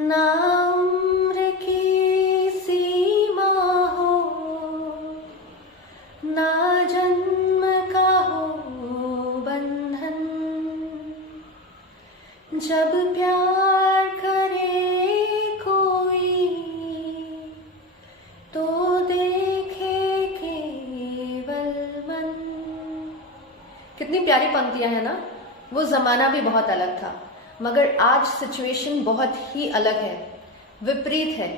ना उम्र की सीमा हो, ना जन्म का हो बंधन, जब प्यार करे कोई तो देखे केवल मन। कितनी प्यारी पंक्तियां हैं ना। वो जमाना भी बहुत अलग था, मगर आज सिचुएशन बहुत ही अलग है, विपरीत है।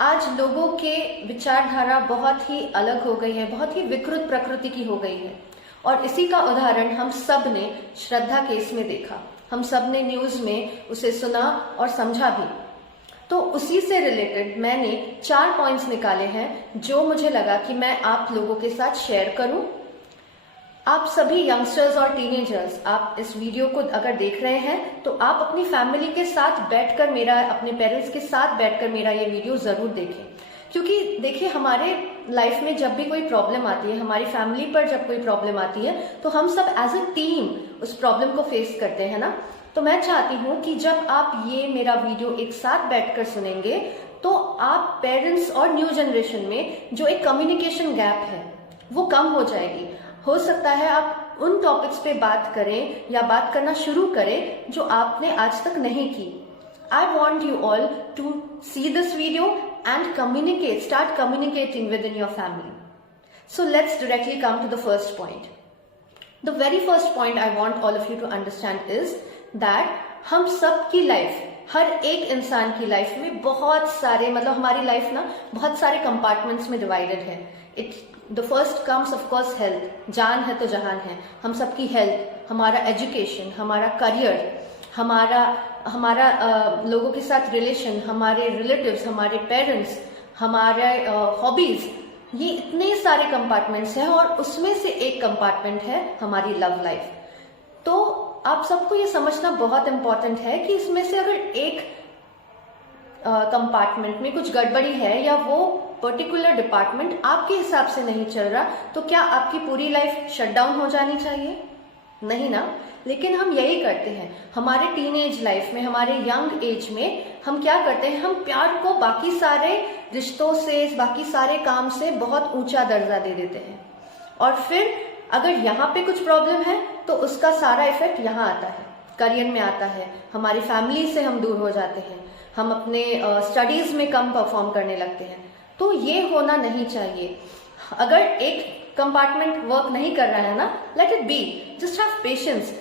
आज लोगों के विचारधारा बहुत ही अलग हो गई है, बहुत ही विकृत प्रकृति की हो गई है। और इसी का उदाहरण हम सब ने श्रद्धा केस में देखा, हम सब ने न्यूज में उसे सुना और समझा भी। तो उसी से रिलेटेड मैंने 4 पॉइंट्स निकाले हैं जो मुझे लगा कि मैं आप लोगों के साथ शेयर करूं। आप सभी यंगस्टर्स और टीनेजर्स, आप इस वीडियो को अगर देख रहे हैं तो आप अपनी फैमिली के साथ बैठकर अपने पेरेंट्स के साथ बैठकर मेरा ये वीडियो जरूर देखें। क्योंकि देखिए, हमारे लाइफ में जब भी कोई प्रॉब्लम आती है, हमारी फैमिली पर जब कोई प्रॉब्लम आती है, तो हम सब एज अ टीम उस प्रॉब्लम को फेस करते हैं ना। तो मैं चाहती हूँ कि जब आप ये मेरा वीडियो एक साथ बैठकर सुनेंगे तो आप पेरेंट्स और न्यू जनरेशन में जो एक कम्युनिकेशन गैप है वो कम हो जाएगी। हो सकता है आप उन टॉपिक्स पे बात करें या बात करना शुरू करें जो आपने आज तक नहीं की। I want you all to see this video and start communicating within your family. So let's directly come to the first point. The very first point I want all of you to understand is that हम सब की life, हर एक इंसान की life में बहुत सारे, हमारी लाइफ ना बहुत सारे कंपार्टमेंट्स में डिवाइडेड है। The first comes of course health, जान है तो जहान है। हम सबकी हेल्थ, हमारा एजुकेशन, हमारा करियर, हमारा लोगों के साथ रिलेशन, हमारे रिलेटिव्स, हमारे पेरेंट्स, हमारे हॉबीज, ये इतने सारे कंपार्टमेंट्स हैं। और उसमें से एक कंपार्टमेंट है हमारी लव लाइफ। तो आप सबको ये समझना बहुत इंपॉर्टेंट है कि इसमें से अगर एक कंपार्टमेंट में कुछ गड़बड़ी है या वो पर्टिकुलर डिपार्टमेंट आपके हिसाब से नहीं चल रहा, तो क्या आपकी पूरी लाइफ शट डाउन हो जानी चाहिए? नहीं ना। लेकिन हम यही करते हैं हमारे टीनेज लाइफ में, हमारे यंग एज में। हम क्या करते हैं, हम प्यार को बाकी सारे रिश्तों से, बाकी सारे काम से बहुत ऊंचा दर्जा दे देते हैं। और फिर अगर यहाँ पे कुछ प्रॉब्लम है तो उसका सारा इफेक्ट यहाँ आता है, करियर में आता है, हमारी फैमिली से हम दूर हो जाते हैं, हम अपने स्टडीज में कम परफॉर्म करने लगते हैं। तो ये होना नहीं चाहिए। अगर एक कंपार्टमेंट वर्क नहीं कर रहा है ना, let it be, just have patience,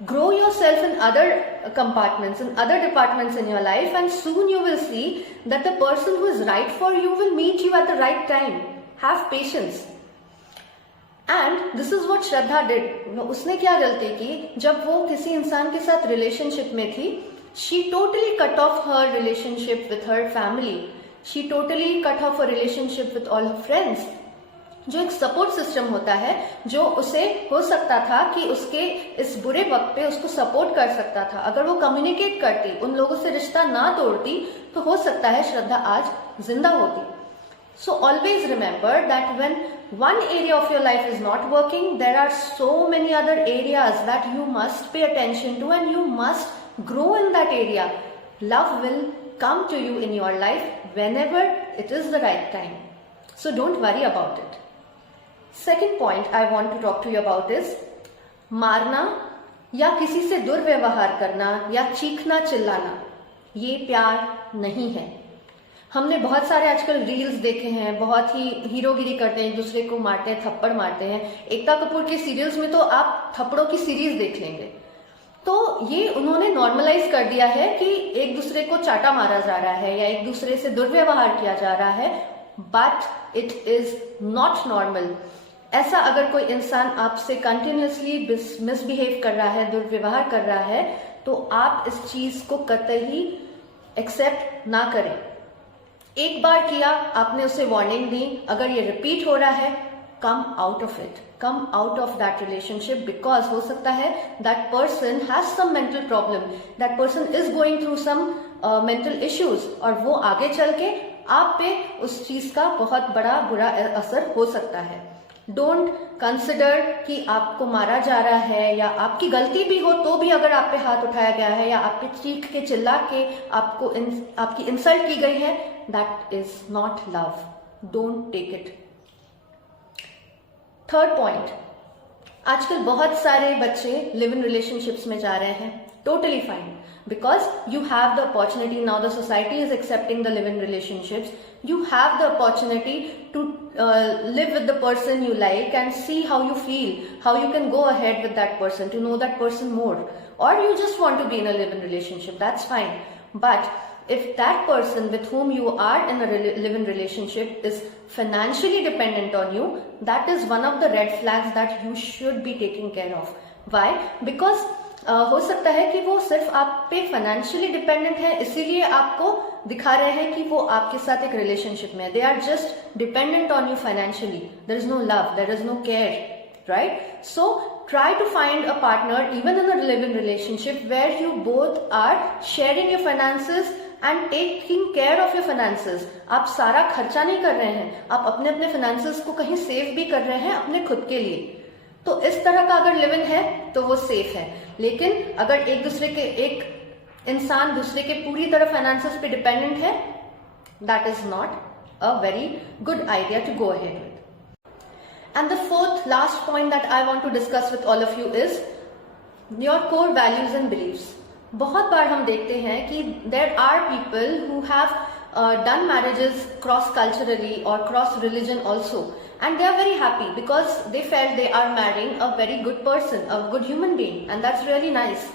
grow yourself in other compartments, in other departments in your life, and soon you will see that the person who is right for you will meet you at the right time. Have patience. And this is what Shraddha did. उसने क्या गलती की, जब वो किसी इंसान के साथ रिलेशनशिप में थी, she totally cut off her relationship with her family. She totally cut off her relationship with all her friends. जो एक सपोर्ट सिस्टम होता है, जो उसे हो सकता था कि उसके इस बुरे वक्त पे उसको सपोर्ट कर सकता था। अगर वो कम्युनिकेट करती, उन लोगों से रिश्ता ना तोड़ती, तो हो सकता है श्रद्धा आज जिंदा होती। So always remember that when one area of your life is not working, there are so many other areas that you must pay attention to and you must grow in that area. Love will come to you in your life whenever it is the right time. So don't worry about it. Second point I want to talk to you about is मारना या किसी से दुर्व्यवहार करना या चीखना चिल्लाना, ये प्यार नहीं है। हमने बहुत सारे आजकल रील्स देखे हैं, बहुत ही हीरोगिरी करते हैं, एक दूसरे को मारते हैं, थप्पड़ मारते हैं। एकता कपूर के सीरियल्स में तो आप थप्पड़ों की सीरीज देख लेंगे। तो ये उन्होंने नॉर्मलाइज कर दिया है कि एक दूसरे को चाटा मारा जा रहा है या एक दूसरे से दुर्व्यवहार किया जा रहा है, but it is not normal. ऐसा अगर कोई इंसान आपसे कंटिन्यूअसली मिसबिहेव कर रहा है, दुर्व्यवहार कर रहा है, तो आप इस चीज को कतई एक्सेप्ट ना करें। एक बार किया, आपने उसे वार्निंग दी, अगर ये रिपीट हो रहा है, come out of it, come out of that relationship, because हो सकता है that person has some mental problem, that person is going through some mental issues, और वो आगे चल के आप पे उस चीज का बहुत बड़ा बुरा असर हो सकता है। डोंट कंसिडर कि आपको मारा जा रहा है या आपकी गलती भी हो तो भी अगर आप पे हाथ उठाया गया है या आप पे चीख के चिल्ला के आपकी इंसल्ट की गई है, that is not love. Don't take it. Third point, आजकल बहुत सारे बच्चे लिव इन रिलेशनशिप्स में जा रहे हैं. Totally fine, because you have the opportunity, now the society is accepting the live in relationships. You have the opportunity to live with the person you like and see how you feel, how you can go ahead with that person, to know that person more, or you just want to be in a live in relationship, that's fine. But if that person with whom you are in a live in relationship is financially dependent on you, that is one of the red flags that you should be taking care of. Why? Because हो सकता है कि वो सिर्फ आप पे financially dependent है, इसीलिए आपको दिखा रहे हैं कि वो आपके साथ एक रिलेशनशिप में है. They are just dependent on you financially. There is no love, there is no care, right? So try to find a partner even in a live-in relationship where you both are sharing your finances and taking care of your finances. आप सारा खर्चा नहीं कर रहे हैं, आप अपने अपने finances को कहीं सेव भी कर रहे हैं अपने खुद के लिए. तो इस तरह का अगर लिव इन है तो वो सेफ है. लेकिन अगर एक इंसान दूसरे के पूरी तरह फाइनेंसेस पे डिपेंडेंट है, that is not a very good idea to go ahead with. And the fourth last point that I want to discuss with all of you is your core values and believes. बहुत बार हम देखते हैं कि there are people who have done marriages cross culturally or cross religion also, and they are very happy because they felt they are marrying a very good person, a good human being, and that's really nice.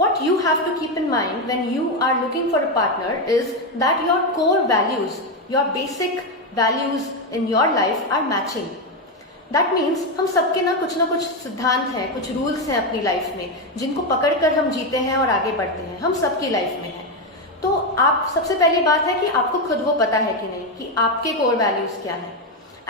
What you have to keep in mind when you are looking for a partner is that your core values, your basic values in your life are matching. That means हम सबके ना कुछ सिद्धांत हैं, कुछ rules हैं अपनी life में जिनको पकड़कर हम जीते हैं और आगे बढ़ते हैं. हम सबकी लाइफ में है. तो आप सबसे पहली बात है कि आपको खुद वो पता है कि नहीं कि आपके कोर वैल्यूज क्या हैं.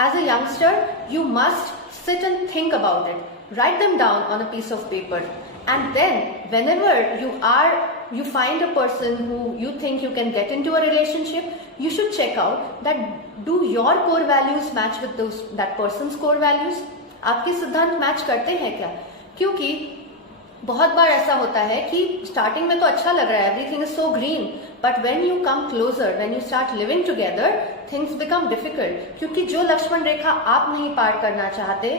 As a youngster you must sit and think about it, write them down on a piece of paper, and then whenever you find a person who you think you can get into a relationship, you should check out that do your core values match with that person's core values. आपके सिद्धांत match करते हैं क्या? क्योंकि बहुत बार ऐसा होता है कि स्टार्टिंग में तो अच्छा लग रहा है, everything is so green, but when you come closer, when you start living together, things become difficult. क्योंकि जो लक्ष्मण रेखा आप नहीं पार करना चाहते,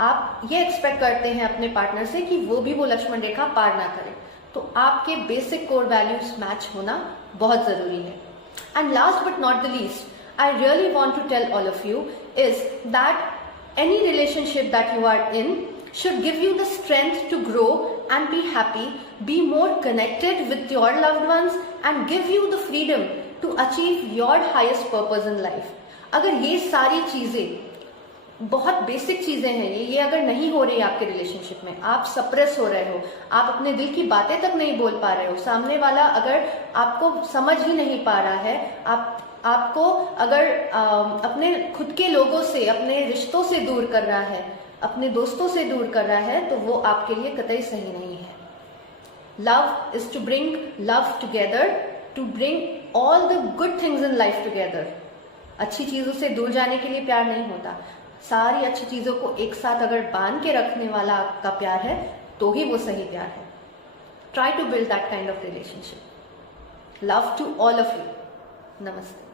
आप ये एक्सपेक्ट करते हैं अपने पार्टनर से कि वो भी वो लक्ष्मण रेखा पार ना करे. तो आपके बेसिक कोर वैल्यूज मैच होना बहुत जरूरी है. And last but not the least, I really want to tell all of you is that any relationship that you are in should give you the strength to grow and be happy, be more connected with your loved ones, and give you the freedom to achieve your highest purpose in life. अगर ये सारी चीजें, बहुत basic चीजें हैं ये अगर नहीं हो रही आपके रिलेशनशिप में, आप सप्रेस हो रहे हो, आप अपने दिल की बातें तक नहीं बोल पा रहे हो, सामने वाला अगर आपको समझ ही नहीं पा रहा है, आपको अगर अपने खुद के लोगों से, अपने रिश्तों से दूर कर रहा है, अपने दोस्तों से दूर कर रहा है, तो वो आपके लिए कतई सही नहीं है. Love is to bring love together, to bring all the good things in life together. अच्छी चीजों से दूर जाने के लिए प्यार नहीं होता. सारी अच्छी चीजों को एक साथ अगर बांध के रखने वाला आपका प्यार है तो ही वो सही प्यार है. Try to build that kind of relationship. Love to all of you. नमस्ते.